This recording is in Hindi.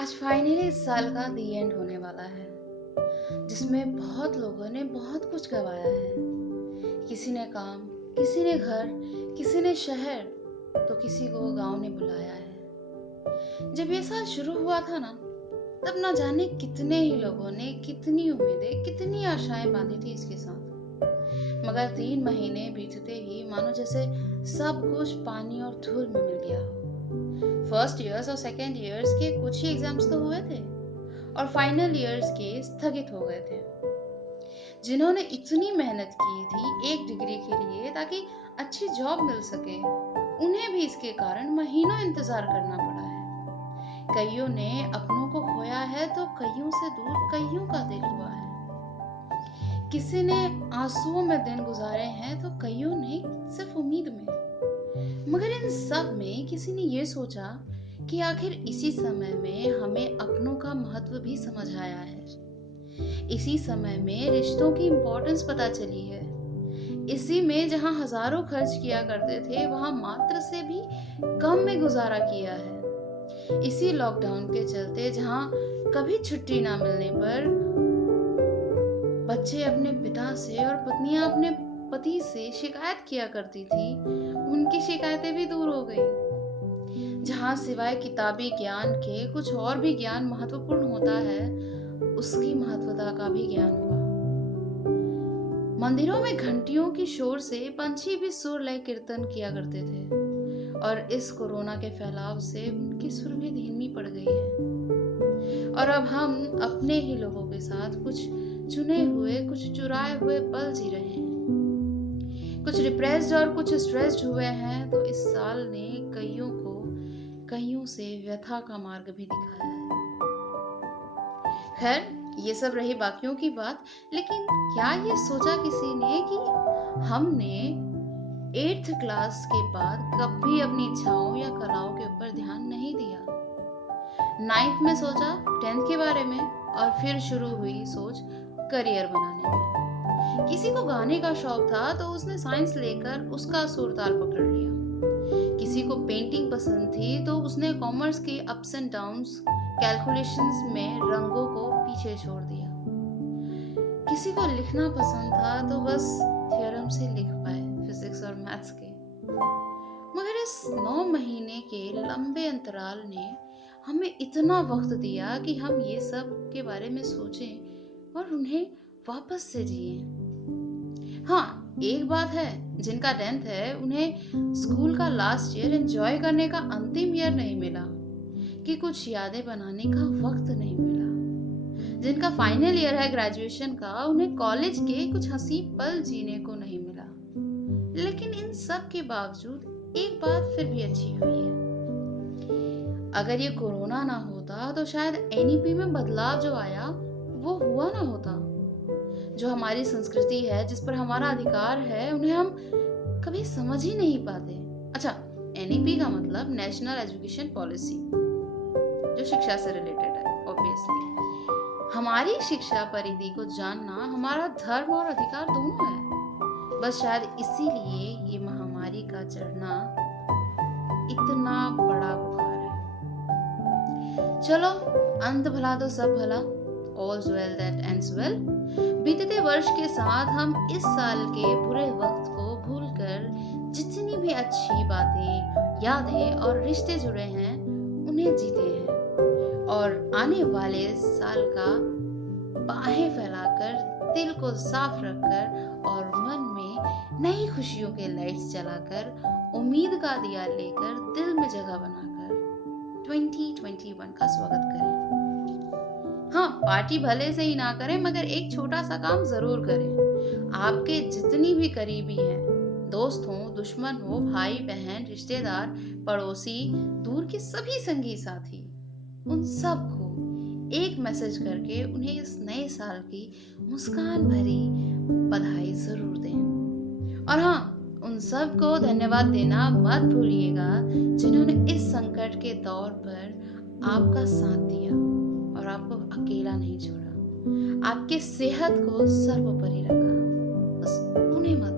आज फाइनली इस साल का दी एंड होने वाला है, जिसमें बहुत लोगों ने बहुत कुछ गंवाया है। किसी ने काम, किसी ने घर, किसी ने शहर, तो किसी को गांव ने बुलाया है। जब ये साल शुरू हुआ था ना, तब ना जाने कितने ही लोगों ने कितनी उम्मीदें, कितनी आशाएं बांधी थी इसके साथ। मगर 3 महीने बीतते ही मानो जैसे सब कुछ पानी और धूल में मिल गया हो। फर्स्ट ईयर्स और सेकेंड ईयर्स के कुछ ही एग्जाम्स तो हुए थे और फाइनल ईयर्स के स्थगित हो गए थे। जिन्होंने इतनी मेहनत की थी एक डिग्री के लिए ताकि अच्छी जॉब मिल सके, उन्हें भी इसके कारण महीनों इंतजार करना पड़ा है। कईयों ने अपनों को खोया है तो कईयों से दूर कईयों का दिल हुआ है। किसी ने आंसुओं में दिन गुजारे हैं तो कईयों ने सिर्फ उम्मीद में। मगर इन सब में किसी ने ये सोचा कि आखिर इसी समय में हमें अपनों का महत्व भी समझ आया है। इसी समय में रिश्तों की इम्पोर्टेंस पता चली है। इसी में जहां हजारों खर्च किया करते थे, वहां मात्र से भी कम में गुजारा किया है। इसी लॉकडाउन के चलते जहां कभी छुट्टी ना मिलने पर बच्चे अपने पिता से और पत्नियां अपने पति से शिकायत किया करती थी, उनकी शिकायतें भी दूर हो गई। जहां सिवाय किताबी ज्ञान के कुछ और भी ज्ञान महत्वपूर्ण होता है, उसकी महत्वता का भी ज्ञान हुआ। मंदिरों में घंटियों की शोर से पंछी भी सुर लय कीर्तन किया करते थे और इस कोरोना के फैलाव से उनकी सुर भी धीमी पड़ गई है। और अब हम अपने ही लोगों के साथ कुछ चुने हुए, कुछ चुराए हुए पल जी रहे हैं। कुछ डिप्रेस्ड और कुछ स्ट्रेस्ड हुए हैं, तो इस साल ने कईयों को कईयों से व्यथा का मार्ग भी दिखाया है। खैर, ये सब रही बाकियों की बात, लेकिन क्या ये सोचा किसी ने कि हमने 8th क्लास के बाद कभी अपनी इच्छाओं या कलाओं के ऊपर ध्यान नहीं दिया। 9th में सोचा 10th के बारे में और फिर शुरू हुई सोच करियर बनाने में। किसी को गाने का शौक था तो उसने साइंस लेकर उसका सुर ताल पकड़ लिया। किसी को पेंटिंग पसंद थी तो उसने कॉमर्स के अप्स एंड डाउन्स, कैलकुलेशंस में रंगों को पीछे छोड़ दिया। किसी को लिखना पसंद था तो बस थ्योरम से लिख पाए, फिजिक्स और मैथ्स के। मगर इस 9 महीने के लंबे अंतराल ने हमें इतना वक्त दिया कि हम ये सब के बारे में सोचें और उन्हें वापस से जिए। हाँ, एक बात है, जिनका 10th है उन्हें स्कूल का लास्ट ईयर एंजॉय करने का अंतिम ईयर नहीं मिला, कि कुछ यादें बनाने का वक्त नहीं मिला। जिनका फाइनल ईयर है ग्रेजुएशन का, उन्हें कॉलेज के कुछ हंसी पल जीने को नहीं मिला। लेकिन इन सब के बावजूद एक बात फिर भी अच्छी हुई है। अगर ये कोरोना ना होता तो शायद एनईपी में बदलाव जो आया वो हुआ ना होता। जो हमारी संस्कृति है, जिस पर हमारा अधिकार है, उन्हें हम कभी समझ ही नहीं पाते। अच्छा, एनईपी का मतलब नेशनल एजुकेशन पॉलिसी, जो शिक्षा से रिलेटेड है। ऑब्वियसली हमारी शिक्षा परिधि को जानना हमारा धर्म और अधिकार दोनों है। बस शायद इसीलिए ये महामारी का चढ़ना इतना बड़ा बुखार है। चलो, अंत भला तो सब भला, all's well that ends well। बीतते वर्ष के साथ हम इस साल के बुरे वक्त को भूलकर जितनी भी अच्छी बातें, यादें और रिश्ते जुड़े हैं, उन्हें जीते हैं और आने वाले साल का बाहें फैलाकर, दिल को साफ रखकर और मन में नई खुशियों के लाइट्स जलाकर, उम्मीद का दिया लेकर, दिल में जगह बनाकर 2021 का स्वागत करें। हाँ, पार्टी भले से ही ना करें, मगर एक छोटा सा काम जरूर करें। आपके जितनी भी करीबी हैं, दोस्त हो, दुश्मन हो, भाई बहन, रिश्तेदार, पड़ोसी, दूर के सभी संगी साथी, उन सबको एक मैसेज करके उन्हें इस नए साल की मुस्कान भरी बधाई जरूर दें। और हाँ, उन सबको धन्यवाद देना मत भूलिएगा, जिन्होंने इस संकट के दौर पर आपका साथ दिया और आपको अकेला नहीं छोड़ा, आपके सेहत को सर्वोपरि रखा। बस उन्हें मत